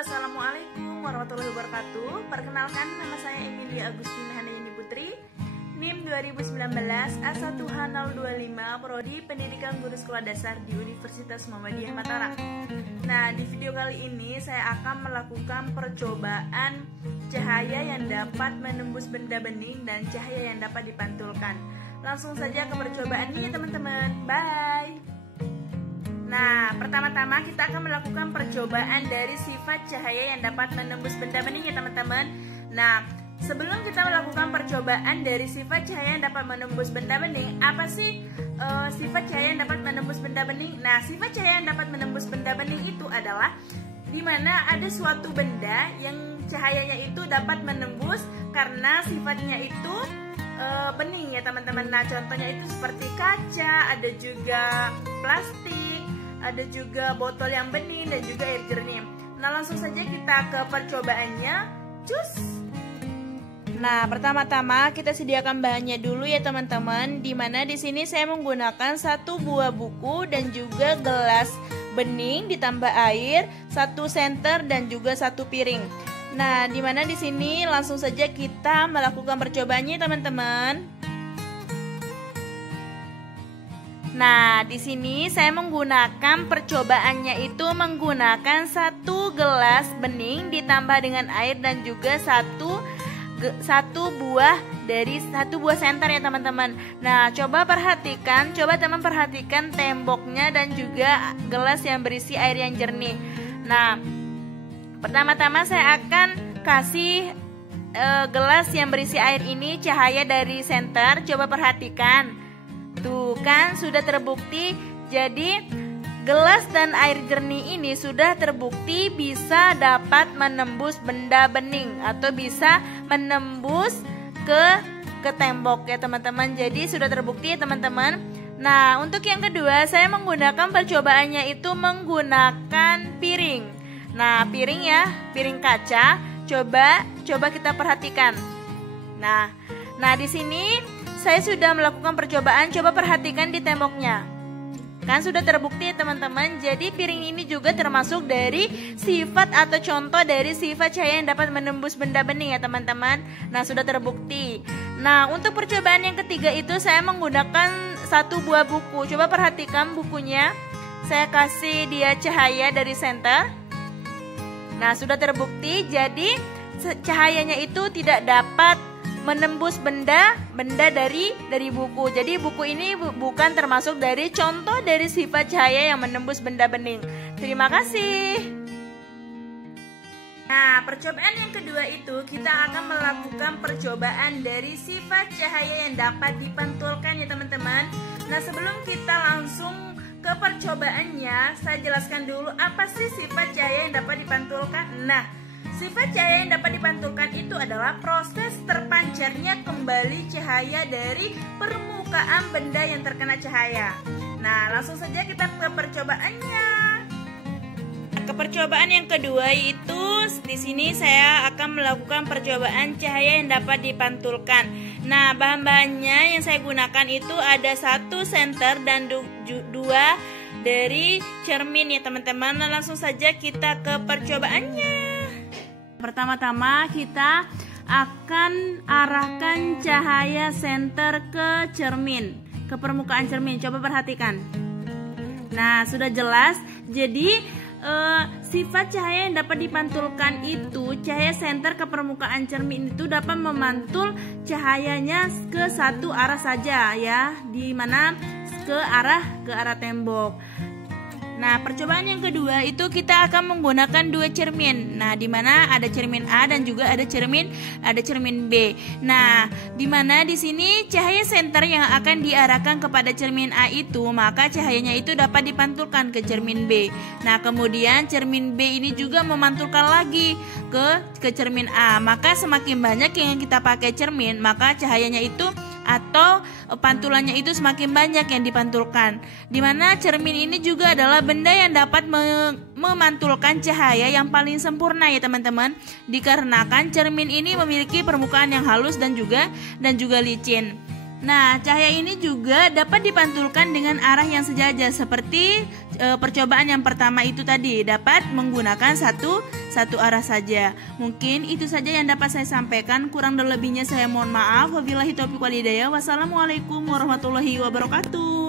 Assalamualaikum warahmatullahi wabarakatuh. Perkenalkan, nama saya Emilia Agustina Handayani Putri, NIM 2019 A1H025, Prodi Pendidikan Guru Sekolah Dasar di Universitas Muhammadiyah Mataram. Nah, di video kali ini saya akan melakukan percobaan cahaya yang dapat menembus benda bening dan cahaya yang dapat dipantulkan. Langsung saja ke percobaannya ya teman-teman. Bye. Nah, pertama-tama kita akan melakukan percobaan dari sifat cahaya yang dapat menembus benda bening ya teman-teman. Nah, sebelum kita melakukan percobaan dari sifat cahaya yang dapat menembus benda bening, apa sih sifat cahaya yang dapat menembus benda bening? Nah, sifat cahaya yang dapat menembus benda bening itu adalah dimana ada suatu benda yang cahayanya itu dapat menembus karena sifatnya itu bening ya teman-teman. Nah, contohnya itu seperti kaca, ada juga plastik, ada juga botol yang bening dan juga air jernih. Nah, langsung saja kita ke percobaannya. Cus. Nah, pertama-tama kita sediakan bahannya dulu ya teman-teman. Dimana di sini saya menggunakan 1 buah buku dan juga gelas bening ditambah air, 1 senter dan juga 1 piring. Nah, dimana di sini langsung saja kita melakukan percobaannya teman-teman. Nah, di sini saya menggunakan percobaannya itu menggunakan 1 gelas bening ditambah dengan air dan juga satu buah senter ya teman-teman. Nah, coba teman perhatikan temboknya dan juga gelas yang berisi air yang jernih. Nah, pertama-tama saya akan kasih gelas yang berisi air ini cahaya dari senter. Coba perhatikan. Tuh kan sudah terbukti. Jadi gelas dan air jernih ini sudah terbukti bisa dapat menembus benda bening atau bisa menembus ke tembok ya teman-teman. Jadi sudah terbukti ya teman-teman. Nah, untuk yang kedua saya menggunakan percobaannya itu menggunakan piring. Nah, piring ya, piring kaca. Coba kita perhatikan. Nah di sini saya sudah melakukan percobaan. Coba perhatikan di temboknya. Kan sudah terbukti ya teman-teman. Jadi piring ini juga termasuk dari sifat atau contoh dari sifat cahaya yang dapat menembus benda bening ya teman-teman. Nah, sudah terbukti. Nah, untuk percobaan yang ketiga itu saya menggunakan 1 buah buku. Coba perhatikan bukunya. Saya kasih dia cahaya dari senter. Nah, sudah terbukti. Jadi cahayanya itu tidak dapat menembus benda dari buku. Jadi buku ini bukan termasuk dari contoh dari sifat cahaya yang menembus benda bening. Terima kasih. Nah, percobaan yang kedua itu kita akan melakukan percobaan dari sifat cahaya yang dapat dipantulkan ya teman-teman. Nah, sebelum kita langsung ke percobaannya, saya jelaskan dulu apa sih sifat cahaya yang dapat dipantulkan. Nah, sifat cahaya yang dapat dipantulkan itu adalah proses terpancarnya kembali cahaya dari permukaan benda yang terkena cahaya. Nah, langsung saja kita ke percobaannya. Ke percobaan yang kedua itu di sini saya akan melakukan percobaan cahaya yang dapat dipantulkan. Nah, bahan-bahannya yang saya gunakan itu ada 1 senter dan 2 dari cermin ya teman-teman. Nah, langsung saja kita ke percobaannya. Pertama-tama kita akan arahkan cahaya senter ke cermin, ke permukaan cermin. Coba perhatikan. Nah, sudah jelas. Jadi sifat cahaya yang dapat dipantulkan itu cahaya senter ke permukaan cermin itu dapat memantul cahayanya ke satu arah saja ya, di mana ke arah tembok. Nah, percobaan yang kedua itu kita akan menggunakan 2 cermin. Nah, di mana ada cermin A dan juga ada cermin B. Nah, di mana di sini cahaya senter yang akan diarahkan kepada cermin A itu, maka cahayanya itu dapat dipantulkan ke cermin B. Nah, kemudian cermin B ini juga memantulkan lagi ke cermin A. Maka semakin banyak yang kita pakai cermin, maka cahayanya itu atau pantulannya itu semakin banyak yang dipantulkan. Dimana cermin ini juga adalah benda yang dapat memantulkan cahaya yang paling sempurna ya teman-teman. Dikarenakan cermin ini memiliki permukaan yang halus dan juga licin. Nah, cahaya ini juga dapat dipantulkan dengan arah yang sejajar seperti percobaan yang pertama itu tadi, dapat menggunakan 1 satu arah saja. Mungkin itu saja yang dapat saya sampaikan. Kurang dan lebihnya saya mohon maaf. Wabillahi taufiq wal hidayah. Wassalamualaikum warahmatullahi wabarakatuh.